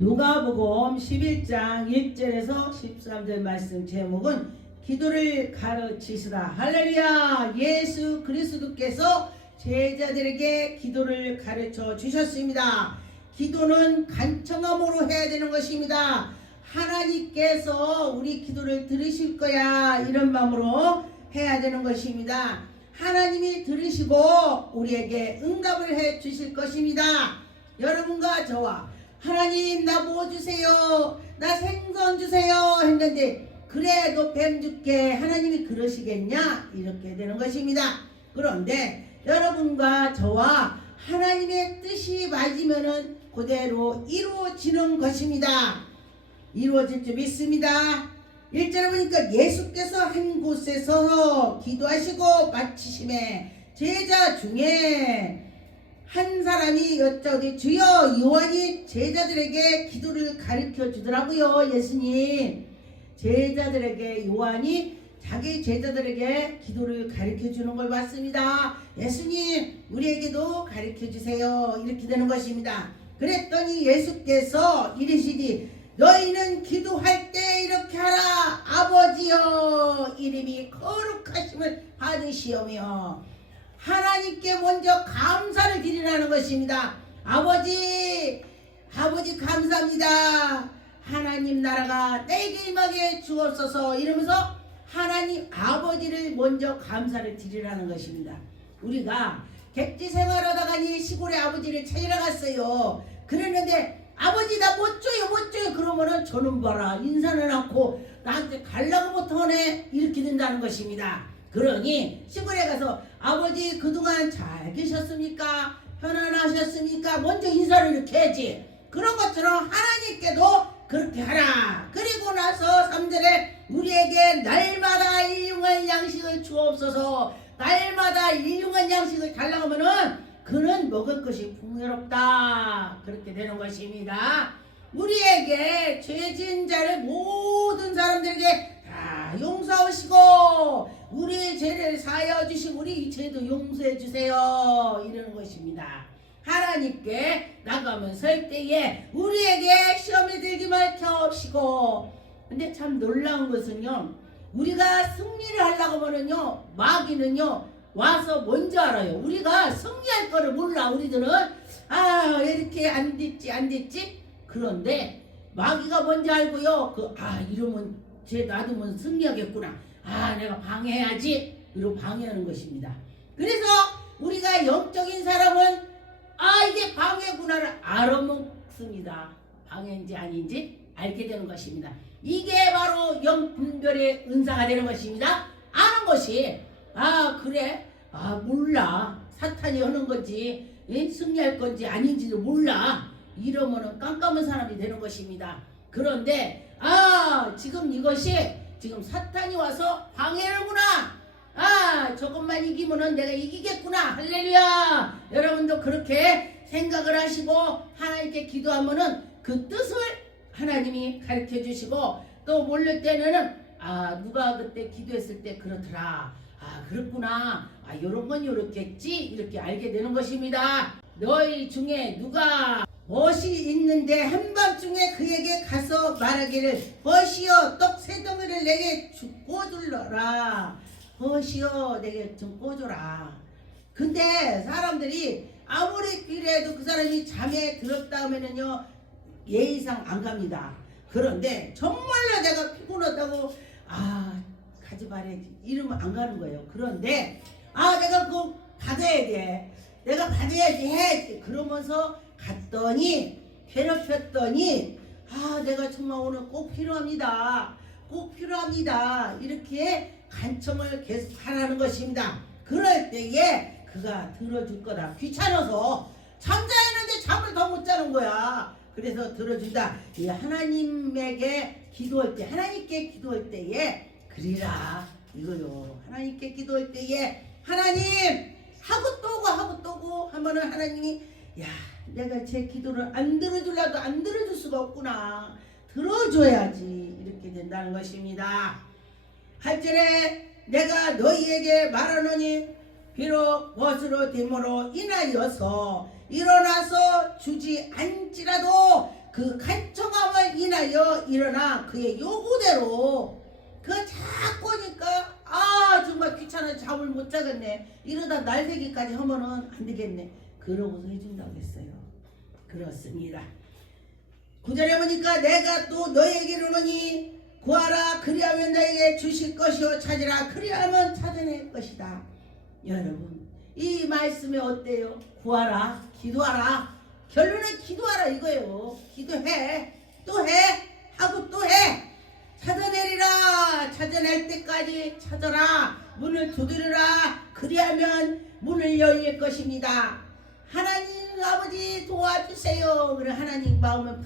누가복음 11장 1절에서 13절 말씀 제목은 기도를 가르치시라. 할렐루야. 예수 그리스도께서 제자들에게 기도를 가르쳐 주셨습니다. 기도는 간청함으로 해야 되는 것입니다. 하나님께서 우리 기도를 들으실 거야, 이런 마음으로 해야 되는 것입니다. 하나님이 들으시고 우리에게 응답을 해 주실 것입니다. 여러분과 저와 하나님 나 뭐 주세요, 나 생선 주세요 했는데 그래 너 뱀 줄게, 하나님이 그러시겠냐, 이렇게 되는 것입니다. 그런데 여러분과 저와 하나님의 뜻이 맞으면은 그대로 이루어지는 것입니다. 이루어질 줄 믿습니다. 1절에 보니까 예수께서 한 곳에서 기도하시고 마치심에 제자 중에 한 사람이 여쭤오되 주여, 요한이 제자들에게 기도를 가르쳐 주더라고요. 예수님, 제자들에게 요한이 자기 제자들에게 기도를 가르쳐 주는 걸 봤습니다. 예수님, 우리에게도 가르쳐 주세요, 이렇게 되는 것입니다. 그랬더니 예수께서 이르시되 너희는 기도할 때 이렇게 하라. 아버지여, 이름이 거룩하심을 받으시오며. 하나님께 먼저 감사를 드리라는 것입니다. 아버지 감사합니다. 하나님 나라가 내게 임하게 주옵소서, 이러면서 하나님 아버지를 먼저 감사를 드리라는 것입니다. 우리가 객지 생활하다가니 시골에 아버지를 찾으러 갔어요. 그랬는데 아버지 나 못 줘요. 그러면은 저는 봐라, 인사는 않고 나한테 갈라고 못하네, 이렇게 된다는 것입니다. 그러니 시골에 가서 아버지 그동안 잘 계셨습니까? 편안하셨습니까? 먼저 인사를 이렇게 해야지. 그런 것처럼 하나님께도 그렇게 하라. 그리고 나서 3절에 우리에게 날마다 일용할 양식을 주옵소서. 날마다 일용할 양식을 달라고 하면은 그는 먹을 것이 풍요롭다, 그렇게 되는 것입니다. 우리에게 죄진 자를 모든 사람들에게 다 용서하시고 우리의 죄를 사하여 주시고 우리 죄도 용서해 주세요, 이러는 것입니다. 하나님께 나가면 설 때에 우리에게 시험에 들지 말게 하옵시고. 근데 참 놀라운 것은요, 우리가 승리를 하려고 하면은요, 마귀는요 와서 먼저 알아요. 우리가 승리할 거를 몰라. 우리들은 이렇게 안 됐지. 그런데 마귀가 먼저 알고요, 이러면 쟤 놔두면 승리하겠구나, 내가 방해해야지, 이러고 방해하는 것입니다. 그래서 우리가 영적인 사람은 이게 방해구나를 알아먹습니다. 방해인지 아닌지 알게 되는 것입니다. 이게 바로 영분별의 은사가 되는 것입니다. 아는 것이 그래, 몰라, 사탄이 하는 건지 승리할 건지 아닌지도 몰라, 이러면은 깜깜한 사람이 되는 것입니다. 그런데 지금 이것이 지금 사탄이 와서 방해하는구나, 조금만 이기면은 내가 이기겠구나, 할렐루야. 여러분도 그렇게 생각을 하시고 하나님께 기도하면은 그 뜻을 하나님이 가르쳐 주시고, 또 모를 때는 누가 그때 기도했을 때 그렇더라, 그렇구나, 요런 건 요렇겠지, 이렇게 알게 되는 것입니다. 너희 중에 누가 벗이 있는데 한밤중에 그에게 가서 말하기를 벗이여 떡 세 덩이를 내게 꿔줄러라. 벗이여 내게 좀 꿔줘라. 근데 사람들이 아무리 필요해도 그 사람이 잠에 들었다 하면은요 예의상 안 갑니다. 그런데 정말로 내가 피곤하다고 가지 말아야지 이러면 안 가는 거예요. 그런데 내가 그거 받아야 돼, 내가 받아야지 해야지, 그러면서 갔더니 괴롭혔더니 내가 정말 오늘 꼭 필요합니다, 이렇게 간청을 계속 하라는 것입니다. 그럴 때에 그가 들어줄 거다. 귀찮아서 잠자있는데 잠을 더 못 자는 거야. 그래서 들어준다. 이 하나님에게 기도할 때, 하나님께 기도할 때에 그리라, 이거요. 하나님께 기도할 때에 하나님 하고 또고 하면은 하나님이 내가 제 기도를 안 들어주려도 안 들어줄 수가 없구나, 들어줘야지, 이렇게 된다는 것입니다. 8절에 내가 너희에게 말하노니 비록 벗으로 됨으로 인하여서 일어나서 주지 않지라도 그 그 간청함을 인하여 일어나 그의 요구대로 그 자꾸니까 정말 귀찮아 잠을 못 자겠네. 이러다 날새기까지 하면은 안 되겠네. 그러고서 해준다고 했어요. 그렇습니다. 9절에 보니까 내가 또 너에게 이르노니 구하라 그리하면 너에게 주실 것이요 찾으라 그리하면 찾아낼 것이다. 여러분 이 말씀이 어때요? 구하라 기도하라 결론은 기도하라 이거예요. 기도해 또 해 하고 또 해. 찾아내리라 찾아낼 때까지 찾아라 문을 두드리라 그리하면 문을 열릴 것입니다. 하나님 아버지 도와주세요. 그래 하나님 마음은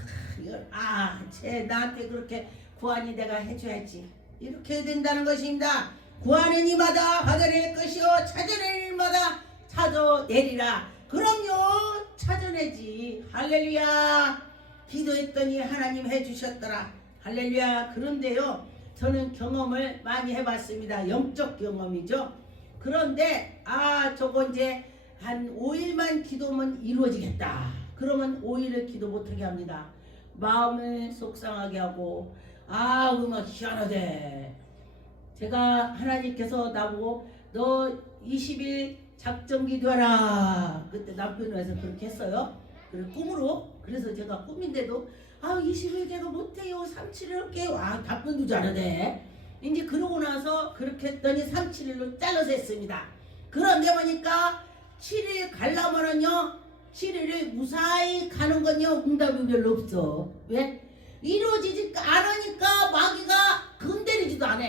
쟤 나한테 그렇게 구하니 내가 해줘야지 이렇게 된다는 것입니다. 구하는 이마다 받아낼 것이요 찾아낼 이마다 찾아내리라. 그럼요 찾아내지. 할렐루야. 기도했더니 하나님 해주셨더라. 할렐루야. 그런데요 저는 경험을 많이 해봤습니다. 영적 경험이죠. 그런데 저거 이제 한 5일만 기도면 이루어지겠다. 그러면 5일을 기도 못하게 합니다. 마음을 속상하게 하고 음악 희한하대. 제가 하나님께서 나보고 너 20일 작정 기도하라. 그때 남편에서 그렇게 했어요. 그래 꿈으로. 그래서 제가 꿈인데도 20일 제가 못해요. 3, 7일 할게요. 답변도 잘하네. 이제 그러고 나서 그렇게 했더니 3, 7일로 잘라서 했습니다. 그런데 보니까 7일 가려면은요 7일을 무사히 가는 건요 응답이 별로 없어. 왜? 이루어지지 않으니까 마귀가 건드리지도 않아.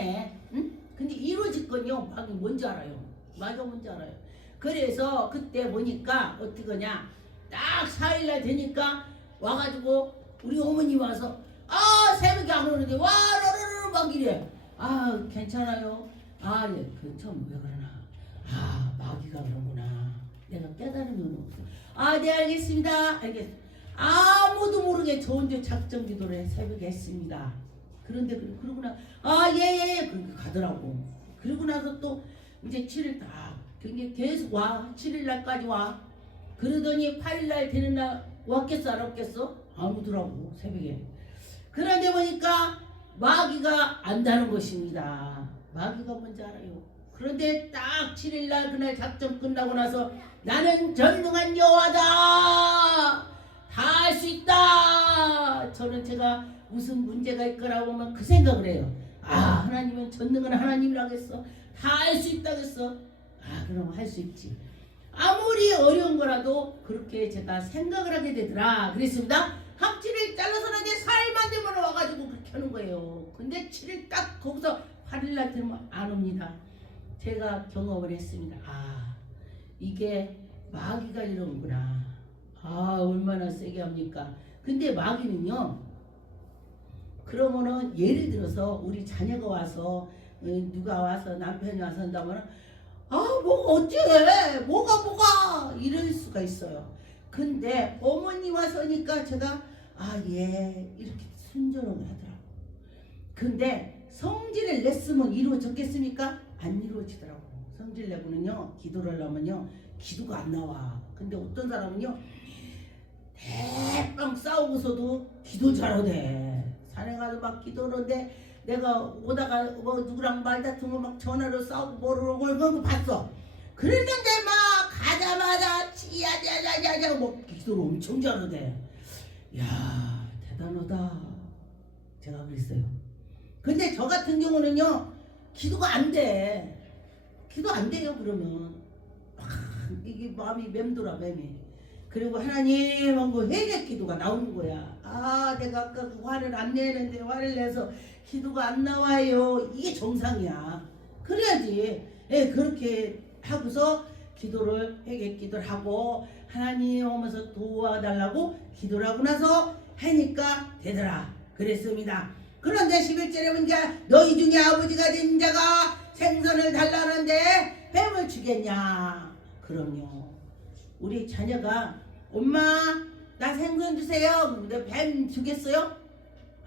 응? 근데 이루어질 건요 마귀 뭔지 알아요. 마귀가 뭔지 알아요. 그래서 그때 보니까 어떻게 하냐 딱 4일날 되니까 와가지고 우리 어머니 와서 새벽에 안 오는데 와 러러러 막 이래. 괜찮아요. 그 처음 왜 그러나. 마귀가 그런구나. 내가 깨달으면 없어. 네 알겠습니다. 알겠습니다. 아무도 모르게 저 혼자 작정 기도를 새벽에 했습니다. 그런데 그러고 나 예. 그렇게 가더라고. 그러고 나서 또 이제 7일 다 계속 와. 7일 날까지 와. 그러더니 8일 날 되는 날 왔겠어 안 왔겠어? 안 오더라고 새벽에. 그런데 보니까 마귀가 안다는 것입니다. 마귀가 뭔지 알아요. 그런데 딱 7일날 그날 작전 끝나고 나서 나는 전능한 여호와다 다 할 수 있다. 저는 제가 무슨 문제가 있거라고 하면 그 생각을 해요. 하나님은 전능한 하나님이라고 했어. 다 할 수 있다고 했어. 그럼 할 수 있지. 아무리 어려운 거라도 그렇게 제가 생각을 하게 되더라. 그랬습니다. 한 7일 잘라서는데 4일만 되면 와가지고 그렇게 하는 거예요. 근데 7일 딱 거기서 8일날 되면 안 옵니다. 제가 경험을 했습니다. 이게 마귀가 이러는구나. 얼마나 세게 합니까? 근데 마귀는요 그러면은 예를 들어서 우리 자녀가 와서 누가 와서 남편이 와서 한다면 뭐가 어째 뭐가 이럴 수가 있어요. 근데 어머니 와서니까 제가 예 이렇게 순전하게 하더라고. 근데 성질을 냈으면 이루어졌겠습니까? 안 이루어지더라고. 성질 내고는요 기도를 하려면요 기도가 안 나와. 근데 어떤 사람은요 대빵 싸우고서도 기도 잘하대. 산에 가서 막 기도하는데 내가 오다가 누구랑 말다툼을 막 전화로 싸우고 뭐를 그런 거 봤어. 그랬는데 막 가자마자 야야야야야 뭐 기도를 엄청 잘하대. 야 대단하다. 제가 그랬어요. 근데 저 같은 경우는요 기도가 안 돼. 기도 안 돼요. 그러면 이게 마음이 맴돌아 맴이. 그리고 하나님 하고 회개 기도가 나오는 거야. 내가 아까 그 화를 안 내는데 화를 내서 기도가 안 나와요. 이게 정상이야. 그래야지. 그렇게 하고서 기도를 회개 기도를 하고 하나님 하면서 도와달라고 기도를 하고 나서 하니까 되더라. 그랬습니다. 그런데 11절에 보니까 너희 중에 아버지가 된 자가 생선을 달라는데 뱀을 주겠냐. 그럼요. 우리 자녀가 엄마 나 생선 주세요. 근데 뱀 주겠어요?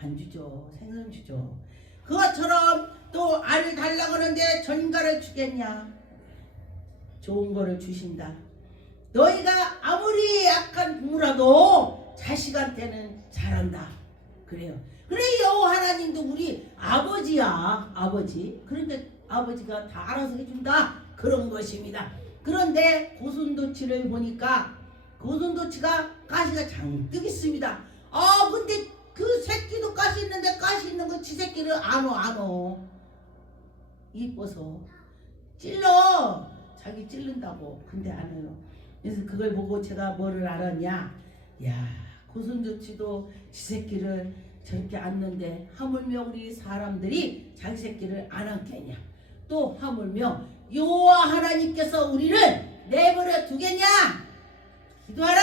안 주죠. 생선 주죠. 그것처럼 또 알을 달라고 하는데 전갈을 주겠냐. 좋은 거를 주신다. 너희가 아무리 약한 부모라도 자식한테는 잘한다. 그래요. 그래 여호와 하나님도 우리 아버지야. 아버지. 그런데 아버지가 다 알아서 해준다. 그런 것입니다. 그런데 고슴도치를 보니까 고슴도치가 가시가 잔뜩 있습니다. 근데 그 새끼도 가시 있는데 가시 있는 거 지 새끼를 안 오. 이뻐서 찔러. 자기 찔른다고. 근데 안 해요. 그래서 그걸 보고 제가 뭐를 알았냐. 야, 고슴도치도 지 새끼를 저렇게 안는데 하물며 우리 사람들이 자기 새끼를 안 안겠냐. 또 하물며 여호와 하나님께서 우리를 내버려 두겠냐. 기도하라.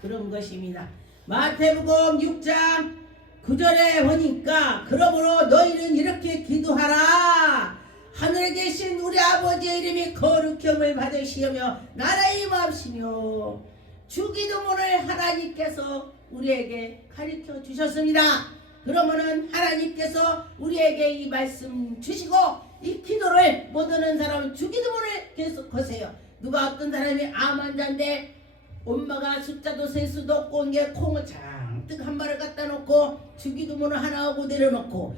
그런 것입니다. 마태복음 6장 9절에 보니까 그러므로 너희는 이렇게 기도하라. 하늘에 계신 우리 아버지의 이름이 거룩함을 받으시며 나라의 마음시며 주기도문을 하나님께서 우리에게 가르쳐 주셨습니다. 그러면은 하나님께서 우리에게 이 말씀 주시고 이 기도를 못 하는 사람은 주기도문을 계속 하세요. 누가 어떤 사람이 암환자인데 엄마가 숫자도 셀 수도 없고 이게 콩을 잔뜩 한 마리 갖다 놓고 주기도문을 하나 하고 내려놓고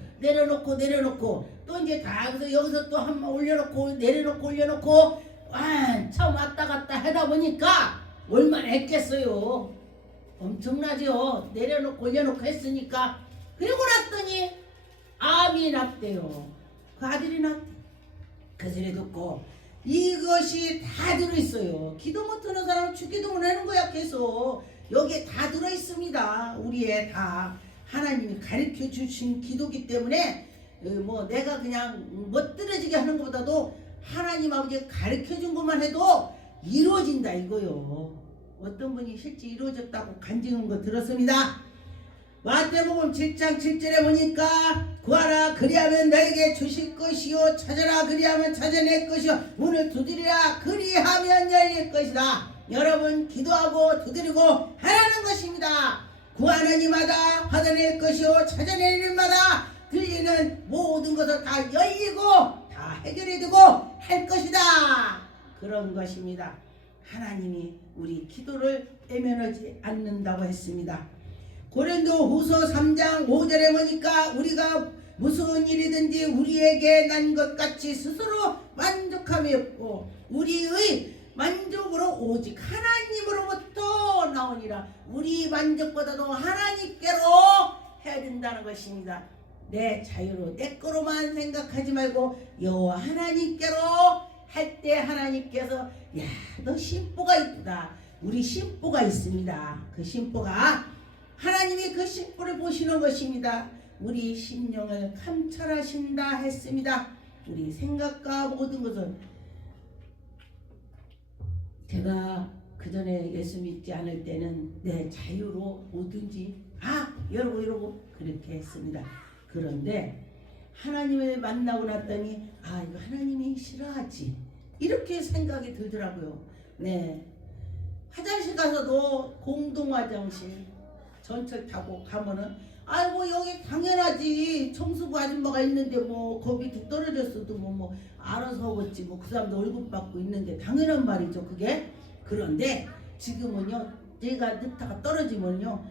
또 이제 다 여기서 또 한 번 올려놓고 올려놓고 참 왔다 갔다 하다 보니까 얼마나 했겠어요. 엄청나죠. 내려놓고 올려놓고 했으니까. 그리고 났더니 암이 났대요. 그 아들이 났대. 그 소리 듣고 이것이 다 들어있어요. 기도 못하는 사람은 주기도문 하는 거야. 계속 여기에 다 들어있습니다. 우리의 다 하나님이 가르쳐 주신 기도기 때문에 뭐 내가 그냥 멋들어지게 하는 것보다도 하나님 아버지가 가르쳐 준 것만 해도 이루어진다 이거요. 어떤 분이 실제 이루어졌다고 간증한 거 들었습니다. 마태복음 7장 7절에 보니까 구하라 그리하면 너에게 주실 것이요 찾아라 그리하면 찾아낼 것이요 문을 두드리라 그리하면 열릴 것이다. 여러분 기도하고 두드리고 하라는 것입니다. 구하는 이마다 받아낼 것이요 찾아내는 이마다 들리는 모든 것을 다 열리고 다 해결해두고 할 것이다. 그런 것입니다. 하나님이 우리 기도를 빼면하지 않는다고 했습니다. 고린도후서 3장 5절에 보니까 우리가 무슨 일이든지 우리에게 난 것 같이 스스로 만족함이 없고 우리의 만족으로 오직 하나님으로부터 나오니라. 우리 만족보다도 하나님께로 해야 된다는 것입니다. 내 자유로 내 거로만 생각하지 말고 여호와 하나님께로 할 때 하나님께서 야, 너 심보가 이쁘다. 우리 심보가 있습니다. 그 심보가 하나님이 그 심보를 보시는 것입니다. 우리 심령을 감찰하신다 했습니다. 우리 생각과 모든 것을 제가 그 전에 예수 믿지 않을 때는 내 자유로 뭐든지 이러고 그렇게 했습니다. 그런데 하나님을 만나고 났더니 이거 하나님이 싫어하지 이렇게 생각이 들더라고요. 네, 화장실 가서도 공동 화장실 전철 타고 가면은 뭐 여기 당연하지 청소부 아줌마가 있는데 뭐 거기 밑에 떨어졌어도 뭐 알아서 오겠지 뭐 그 사람도 월급 받고 있는데 당연한 말이죠 그게. 그런데 지금은요 내가 넣다가 떨어지면요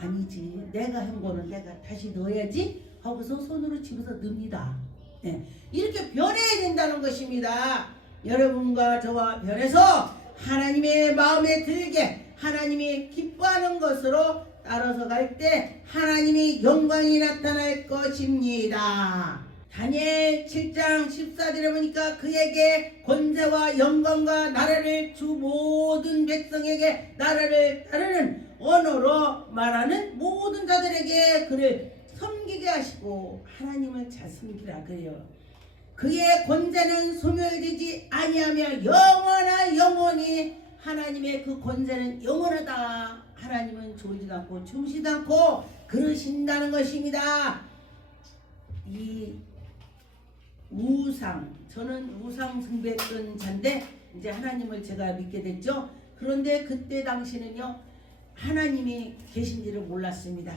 아니지 내가 한 거는 내가 다시 넣어야지 하고서 손으로 집어서 넣습니다. 네, 이렇게 변해야 된다는 것입니다. 여러분과 저와 변해서 하나님의 마음에 들게 하나님이 기뻐하는 것으로 따라서 갈 때 하나님이 영광이 나타날 것입니다. 다니엘 7장 14절에 보니까 그에게 권세와 영광과 나라를 주 모든 백성에게 나라를 따르는 언어로 말하는 모든 자들에게 그를 섬기게 하시고 하나님을 잘 섬기라 그래요. 그의 권세는 소멸되지 아니하며 영원히 하나님의 그 권세는 영원하다. 하나님은 졸지도 않고 춤시도 않고 그러신다는 것입니다. 이 우상, 저는 우상 숭배했던 자인데 이제 하나님을 제가 믿게 됐죠. 그런데 그때 당시는요 하나님이 계신지를 몰랐습니다.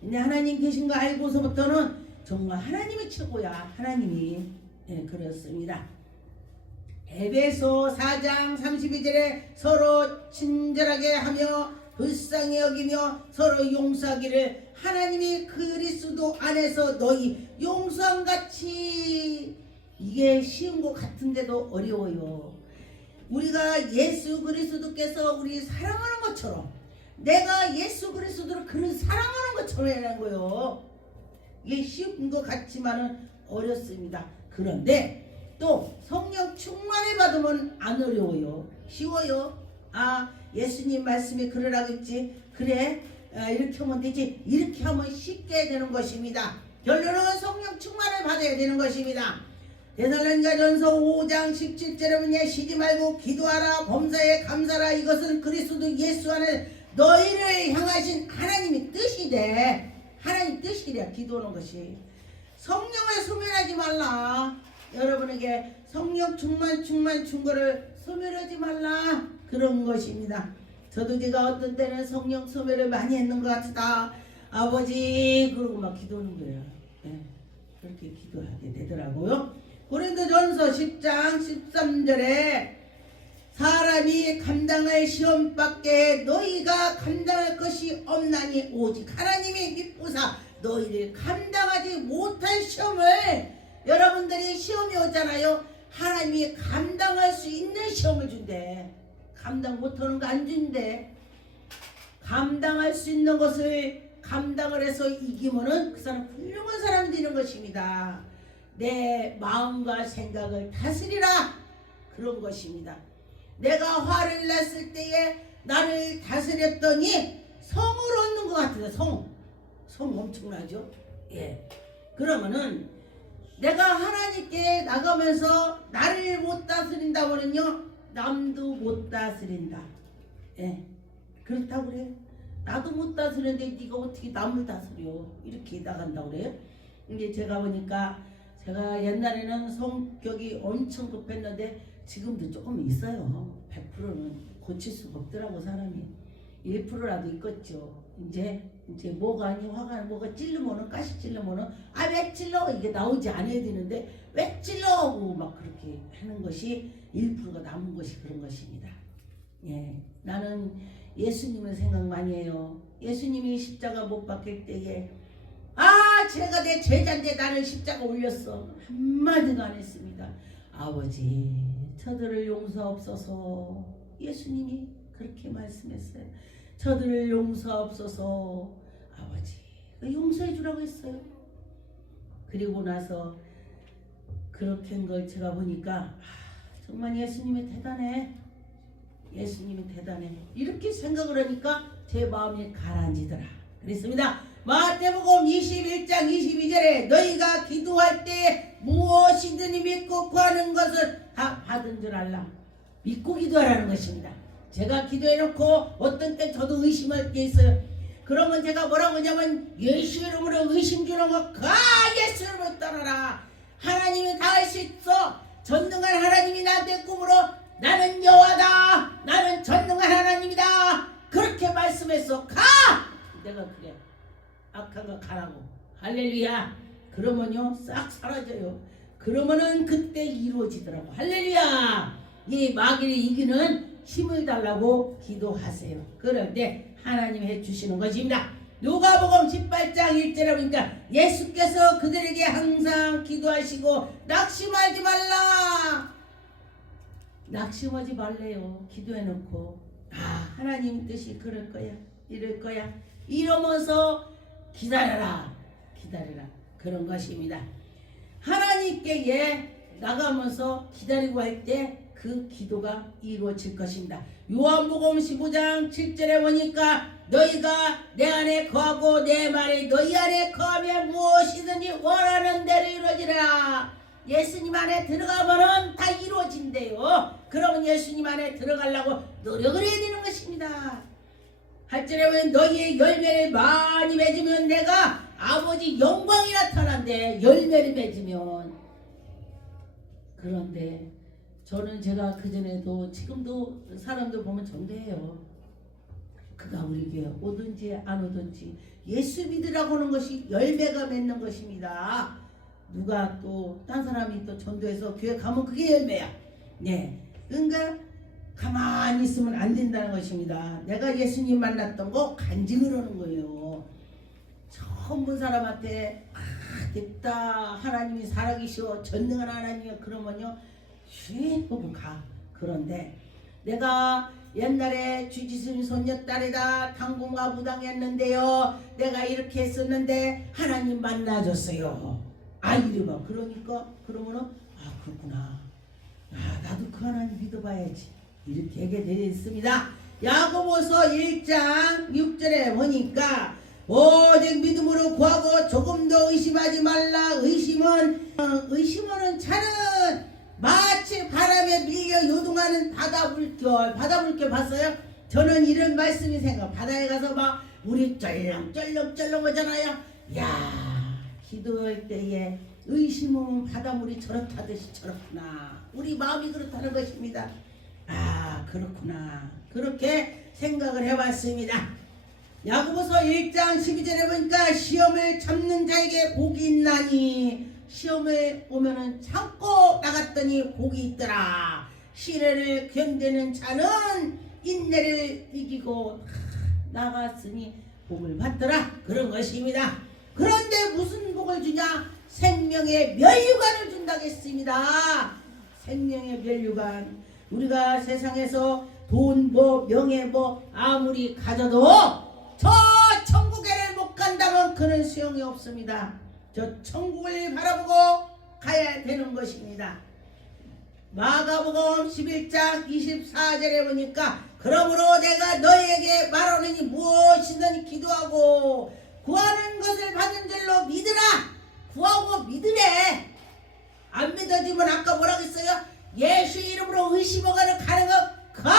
근데 하나님 계신 거 알고서부터는 정말 하나님이 최고야. 하나님이 그렇습니다. 에베소 4장 32절에 서로 친절하게 하며 불쌍히 여기며 서로 용서하기를 하나님이 그리스도 안에서 너희 용서한 같이. 이게 쉬운 것 같은데도 어려워요. 우리가 예수 그리스도께서 우리 사랑하는 것처럼, 내가 예수 그리스도를 그런 사랑하는 것처럼 해라는 거예요. 이게 쉬운 것 같지만은 어렵습니다. 그런데 또 성령 충만을 받으면 안 어려워요. 쉬워요. 아, 예수님 말씀이 그러라겠지. 그래, 이렇게 하면 되지. 이렇게 하면 쉽게 되는 것입니다. 결론은 성령 충만을 받아야 되는 것입니다. 데살로니가전서 5장 17절에 보면 쉬지 말고 기도하라, 범사에 감사라. 이것은 그리스도 예수 안에 너희를 향하신 하나님의 뜻이래. 하나님 뜻이래. 기도하는 것이. 성령을 소멸하지 말라. 여러분에게 성령 충만 준 거를 소멸하지 말라. 그런 것입니다. 저도 제가 어떤 때는 성령 소멸을 많이 했는 것 같다. 아버지 그러고 막 기도하는 거예요. 네, 그렇게 기도하게 되더라고요. 고린도전서 10장 13절에 사람이 감당할 시험밖에 너희가 감당할 것이 없나니 오직 하나님이 믿보사 너희를 감당하지 못할 시험을, 여러분들이 시험이 오잖아요. 하나님이 감당할 수 있는 시험을 준대. 감당 못하는 거 안 준대. 감당할 수 있는 것을 감당을 해서 이기면은 그 사람 훌륭한 사람이 되는 것입니다. 내 마음과 생각을 다스리라. 그런 것입니다. 내가 화를 냈을 때에 나를 다스렸더니 성을 얻는 것 같아요. 성 엄청나죠? 예. 그러면은 내가 하나님께 나가면서 나를 못 다스린다고는요, 남도 못 다스린다. 예. 그렇다고 그래요. 나도 못 다스리는데 네가 어떻게 남을 다스려? 이렇게 나간다고 그래요. 이제 제가 보니까 제가 옛날에는 성격이 엄청 급했는데 지금도 조금 있어요. 100%는 고칠 수가 없더라고 사람이. 1%라도 있겠죠. 이제 뭐가 아니 화가 뭐가 찔르면은 가시 찔르면은 아 왜 찔러 이게 나오지 않아야 되는데 왜 찔러 하고 막 그렇게 하는 것이 1%가 남은 것이 그런 것입니다. 예, 나는 예수님을 생각 많이 해요. 예수님이 십자가 못 박힐 때에 아 제가 내 제자인데 나를 십자가 올렸어 한마디도 안 했습니다. 아버지 저들을 용서하옵소서. 예수님이 그렇게 말씀했어요. 저들을 용서하옵소서. 아버지 용서해 주라고 했어요. 그리고 나서 그렇게 한 걸 제가 보니까 정말 예수님이 대단해. 예수님이 대단해. 이렇게 생각을 하니까 제 마음이 가라앉히더라. 그랬습니다. 마태복음 21장 22절에 너희가 기도할 때 무엇이든지 믿고 구하는 것을 다 받은 줄 알라. 믿고 기도하라는 것입니다. 제가 기도해놓고 어떤 때 저도 의심할 게 있어요. 그러면 제가 뭐라고 하냐면 예수 이름으로 의심 주는 거 가 예수 이름으로 떠나라. 하나님이 다 할 수 있어. 전능한 하나님이 나한테 꿈으로 나는 여호와다. 나는 전능한 하나님이다. 그렇게 말씀했어. 가! 내가 그래. 악한 거 가라고. 할렐루야. 그러면요 싹 사라져요. 그러면은 그때 이루어지더라고. 할렐루야. 이 마귀를 이기는 힘을 달라고 기도하세요. 그런데 하나님이 해주시는 것입니다. 누가복음 18장 1절에 보니까 예수께서 그들에게 항상 기도하시고 낙심하지 말라. 낙심하지 말래요. 기도해놓고 하나님 뜻이 그럴 거야 이럴 거야 이러면서 기다려라 그런 것입니다. 하나님께 나가면서 기다리고 할 때 그 기도가 이루어질 것입니다. 요한복음 15장 7절에 보니까 너희가 내 안에 거하고 내 말이 너희 안에 거하면 무엇이든지 원하는 대로 이루어지라. 예수님 안에 들어가면은 다 이루어진대요. 그러면 예수님 안에 들어가려고 노력을 해야 되는 것입니다. 8절에 보면 너희의 열매를 많이 맺으면 내가 아버지 영광이 나타난대. 열매를 맺으면. 그런데 저는 제가 그전에도 지금도 사람들 보면 전도해요. 그가 우리 교회 오든지 안 오든지 예수 믿으라고 하는 것이 열매가 맺는 것입니다. 누가 또 딴 사람이 또 전도해서 교회 가면 그게 열매야. 네. 그러니까 가만히 있으면 안 된다는 것입니다. 내가 예수님 만났던 거 간증을 하는 거예요. 처음 본 사람한테 됐다, 하나님이 살아계시오, 전능한 하나님이요, 그러면요 쉬 보고 가. 그런데 내가 옛날에 주지순 손녀딸이다, 당분과 무당했는데요, 내가 이렇게 했었는데 하나님 만나줬어요. 이래봐. 그러니까 그러면은 그렇구나, 나도 그 하나님 믿어봐야지, 이렇게 하게 되었습니다. 야고보서 1장 6절에 보니까 오직 믿음으로 구하고 조금 더 의심하지 말라. 의심은 차는 마치 바람에 밀려 요동하는 바다물결. 바다물결 봤어요? 저는 이런 말씀이 생각. 바다에 가서 막 물이 쩔렁쩔렁 오잖아요. 야, 기도할 때에 의심은 바닷물이 저렇다듯이 저렇구나. 우리 마음이 그렇다는 것입니다. 그렇구나. 그렇게 생각을 해봤습니다. 야고보서 1장 12절에 보니까 시험을 참는 자에게 복이 있나니, 시험에 오면은 참고 나갔더니 복이 있더라. 시련을 견디는 자는 인내를 이기고 나갔으니 복을 받더라. 그런 것입니다. 그런데 무슨 복을 주냐? 생명의 면류관을 준다겠습니다. 생명의 면류관. 우리가 세상에서 돈 명예 아무리 가져도 저 천국에를 못 간다면 그는 소용이 없습니다. 저 천국을 바라보고 가야 되는 것입니다. 마가복음 11장 24절에 보니까 그러므로 내가 너희에게 말하노니 무엇이든 기도하고 구하는 것을 받은 줄로 믿으라. 구하고 믿으래. 안 믿어지면 아까 뭐라고 했어요? 예수 이름으로 의심하거나 가는 거 가!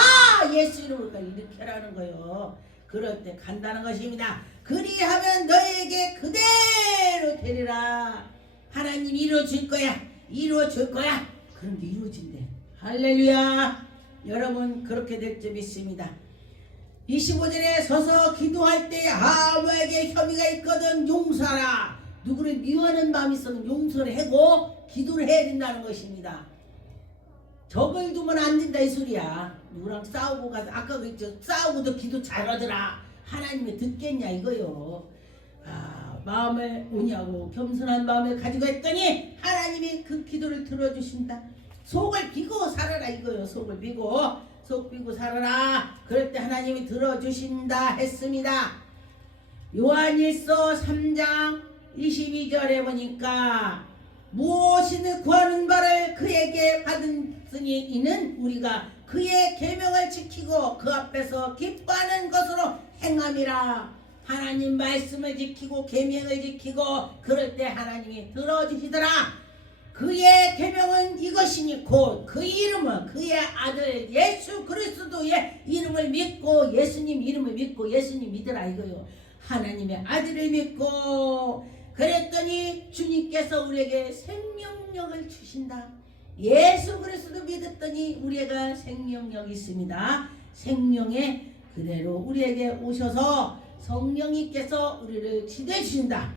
예수 이름으로 가. 이렇게 하라는 거예요. 그럴 때 간다는 것입니다. 그리하면 너에게 그대로 되리라. 하나님 이루어줄 거야. 이루어줄 거야. 그런 게 이루어진대. 할렐루야. 여러분 그렇게 될 줄 믿습니다. 25절에 서서 기도할 때 아무에게 혐의가 있거든 용서하라. 누구를 미워하는 마음이 있으면 용서를 하고 기도를 해야 된다는 것입니다. 적을 두면 안 된다 이 소리야. 누구랑 싸우고 가서 아까 그랬죠. 싸우고도 기도 잘하더라. 하나님이 듣겠냐 이거요. 마음을 오냐고 겸손한 마음을 가지고 했더니 하나님이 그 기도를 들어주신다. 속을 비고 살아라 이거요. 속을 비고 속 비고 살아라. 그럴 때 하나님이 들어주신다 했습니다. 요한일서 3장 22절에 보니까 무엇이든 구하는 바를 그에게 받으니 이는 우리가 그의 계명을 지키고 그 앞에서 기뻐하는 것으로 행함이라. 하나님 말씀을 지키고 계명을 지키고 그럴 때 하나님이 들어주시더라. 그의 계명은 이것이니 곧 그 이름은 그의 아들 예수 그리스도의 이름을 믿고 예수님 이름을 믿고 예수님 믿으라 이거요. 하나님의 아들을 믿고 그랬더니 주님께서 우리에게 생명력을 주신다. 예수 그리스도 믿었더니 우리가 생명력이 있습니다. 생명의 그대로 우리에게 오셔서 성령님께서 우리를 지도해 주신다.